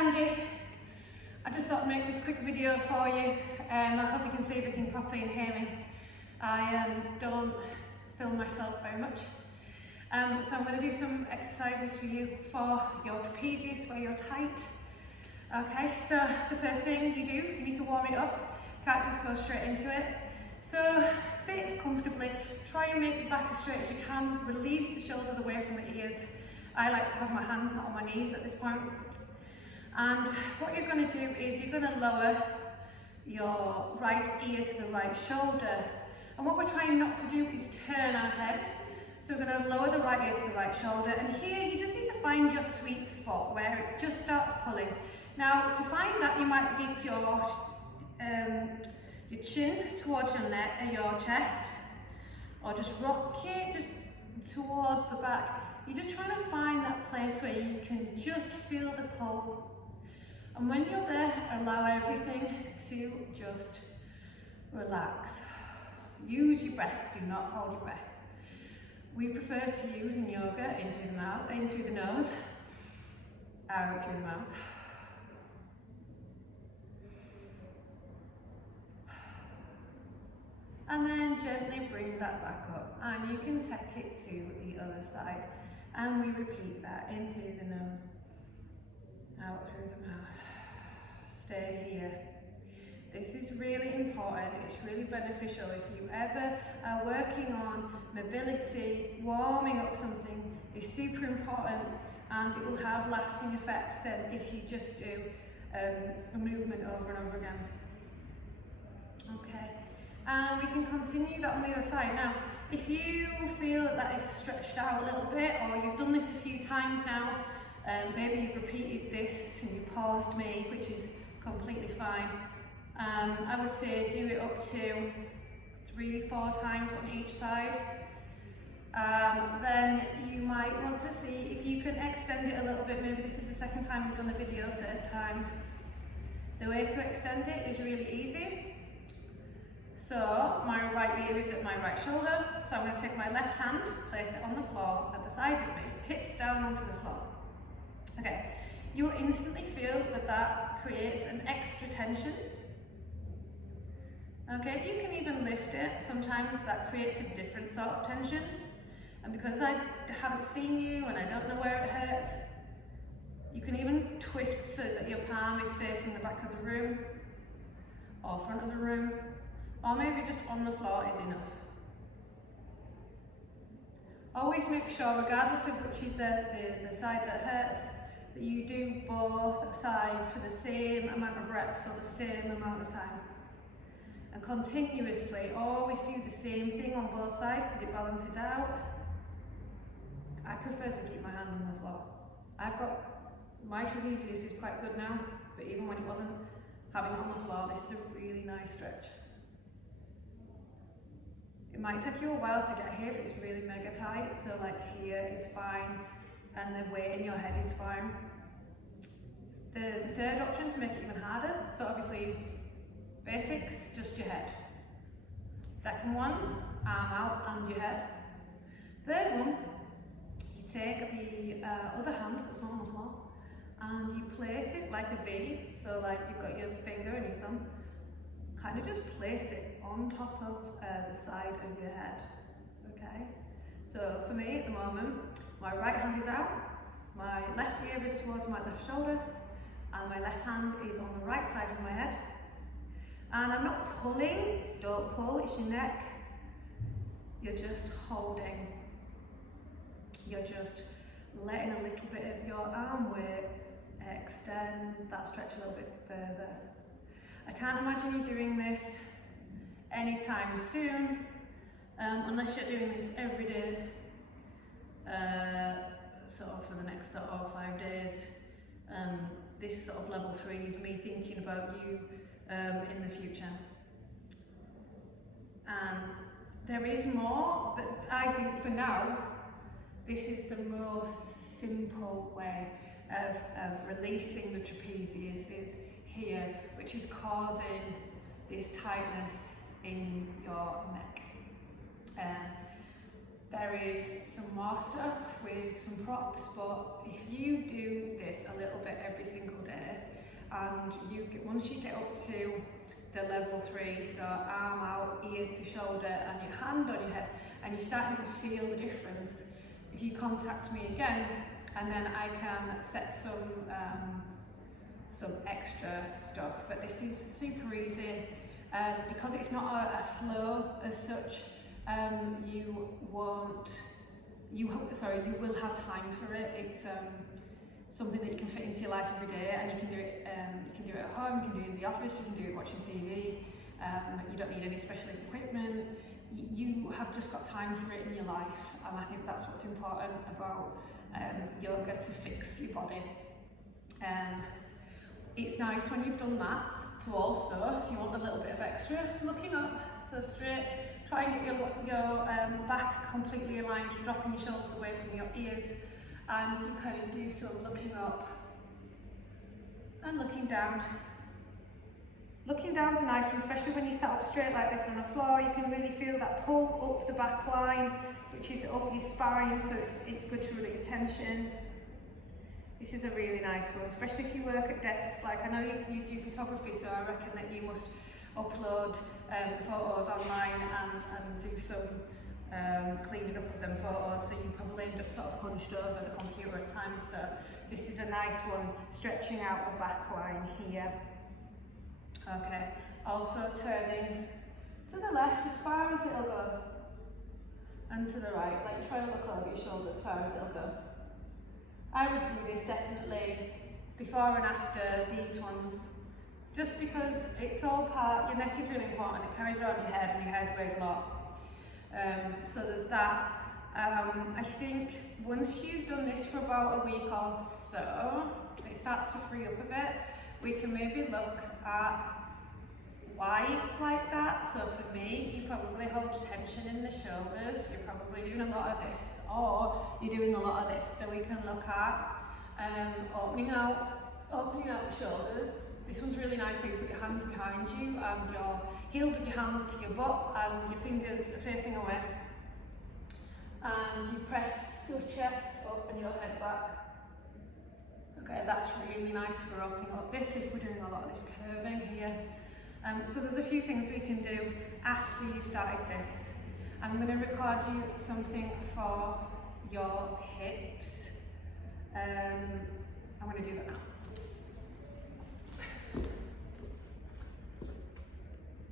Andy. I just thought I'd make this quick video for you. I hope you can see everything properly and hear me. I don't film myself very much. So I'm going to do some exercises for you for your trapezius where you're tight. Okay, so the first thing you do, you need to warm it up. Can't just go straight into it. So sit comfortably, try and make your back as straight as you can, release the shoulders away from the ears. I like to have my hands on my knees at this point. And what you're going to do is you're going to lower your right ear to the right shoulder. And what we're trying not to do is turn our head. So we're going to lower the right ear to the right shoulder. And here you just need to find your sweet spot where it just starts pulling. Now to find that, you might dip your chin towards your neck and your chest, or just rock it just towards the back. You're just trying to find that place where you can just feel the pull. And when you're there, allow everything to just relax. Use your breath, do not hold your breath. We prefer to use in yoga in through the mouth, in through the nose, out through the mouth. And then gently bring that back up, and you can take it to the other side. And we repeat that in through the nose, out through the mouth. Stay here. This is really important. It's really beneficial if you ever are working on mobility. Warming up something is super important, and it will have lasting effects then if you just do a movement over and over again. Okay. And we can continue that on the other side. Now, if you feel that is stretched out a little bit, or you've done this a few times now, maybe you've repeated this and you've paused me, which is completely fine. I would say do it up to 3-4 times on each side. Then you might want to see if you can extend it a little bit. Maybe this is the second time we've done the video, third time. The way to extend it is really easy. So my right ear is at my right shoulder, so I'm going to take my left hand, place it on the floor at the side of me, tips down onto the floor. Okay, you'll instantly feel that that creates an extra tension. Okay, you can even lift it. Sometimes that creates a different sort of tension. And because I haven't seen you and I don't know where it hurts, you can even twist so that your palm is facing the back of the room or front of the room. Or maybe just on the floor is enough. Always make sure, regardless of which is the side that hurts, that you do both sides for the same amount of reps or the same amount of time. And continuously, always do the same thing on both sides because it balances out. I prefer to keep my hand on the floor. My trapezius is quite good now, but even when it wasn't, having it on the floor, this is a really nice stretch. It might take you a while to get here if it's really mega tight, so like here is fine, and the weight in your head is fine. There's a third option to make it even harder, so obviously basics, just your head. Second one, arm out and your head. Third one, you take the other hand that's not on the floor, and you place it like a V, so like you've got your finger and your thumb. Kind of just place it on top of the side of your head, okay? So for me at the moment, my right hand is out, my left ear is towards my left shoulder, and my left hand is on the right side of my head. And I'm not pulling, don't pull, it's your neck. You're just holding. You're just letting a little bit of your arm weight extend that stretch a little bit further. I can't imagine you doing this anytime soon, unless you're doing this every day, sort of for the next sort of 5 days. This sort of level 3 is me thinking about you in the future. And there is more, but I think for now, this is the most simple way of releasing the trapezius is here, which is causing this tightness in your neck. there is some more stuff with some props, but if you do this a little bit every single day, and once you get up to the level 3, so arm out, ear to shoulder, and your hand on your head, and you're starting to feel the difference, if you contact me again, and then I can set some extra stuff. But this is super easy, because it's not a flow as such. You will have time for it. It's something that you can fit into your life every day, and you can do it. You can do it at home. You can do it in the office. You can do it watching TV. You don't need any specialist equipment. You have just got time for it in your life, and I think that's what's important about yoga, to fix your body. It's nice when you've done that to also, if you want a little bit of extra, looking up, so straight. Try and get your back completely aligned, dropping your shoulders away from your ears, and you kind of do so looking up and looking down. Looking down is a nice one, especially when you sit up straight like this on the floor. You can really feel that pull up the back line, which is up your spine, so it's good to relieve tension. This is a really nice one, especially if you work at desks. Like, I know you do photography, so I reckon that you must upload the photos online and do some cleaning up of them photos, so you probably end up sort of hunched over the computer at times. So this is a nice one, stretching out the back line here. Okay, also turning to the left as far as it'll go, and to the right, like try to look over your shoulder as far as it'll go. I would do this definitely before and after these ones, just because it's all part, your neck is really important, it carries around your head, and your head weighs a lot. So there's that. I think once you've done this for about a week or so, it starts to free up a bit. We can maybe look at why it's like that. So for me, you probably hold tension in the shoulders, you're probably doing a lot of this, or you're doing a lot of this. So we can look at opening out the shoulders. This one's really nice where you put your hands behind you and your heels of your hands to your butt and your fingers are facing away. And you press your chest up and your head back. Okay, that's really nice for opening up this if we're doing a lot of this curving here. So there's a few things we can do after you've started this. I'm going to record you something for your hips. I'm going to do that now.